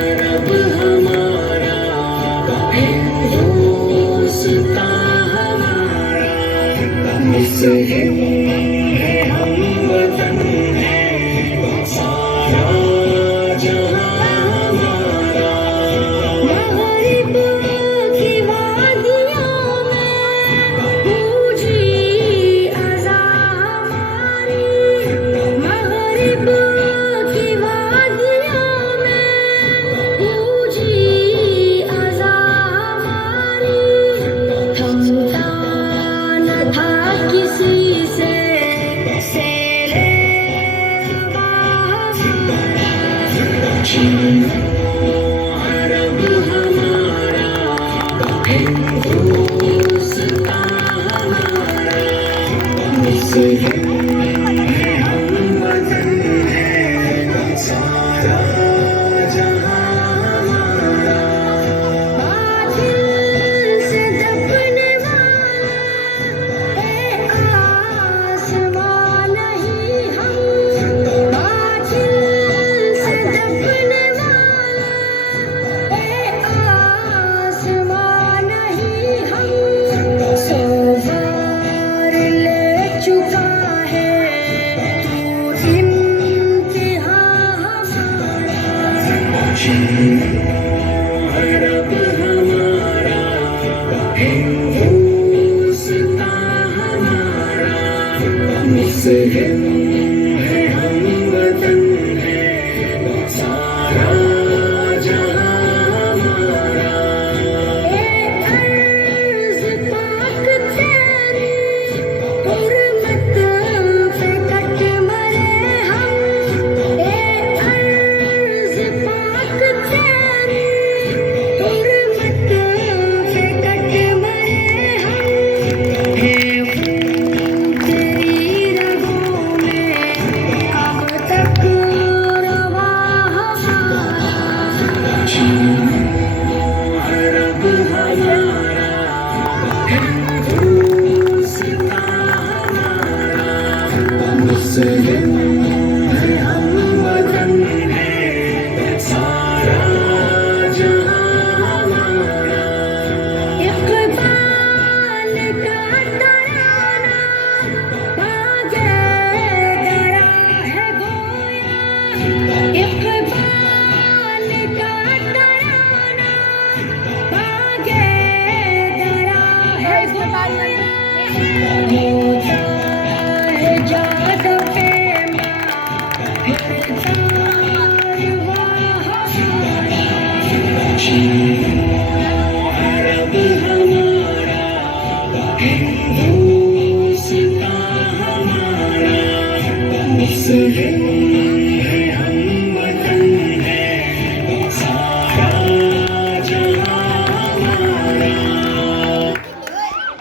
अरब हमारा हिंदुस्तान हमारा मुस्लिम है हम वतन है सारा जहां हमारा मगरिब की वादियों में गूंजी अज़ां हमारी मगरिब की वादियों में गूंजी अज़ां हमारी थमता न था किसी से सेले अरब हमारा हिंदुस्तान हमारा मुस्लिम है हम वतन है सारा जहां हमारा बातिल से दबने वाला ए आसमां नहीं हम बातिल से दबने वाला ए आसमां नहीं हम सो बार ले चुका है तू इम्तिहान हमारा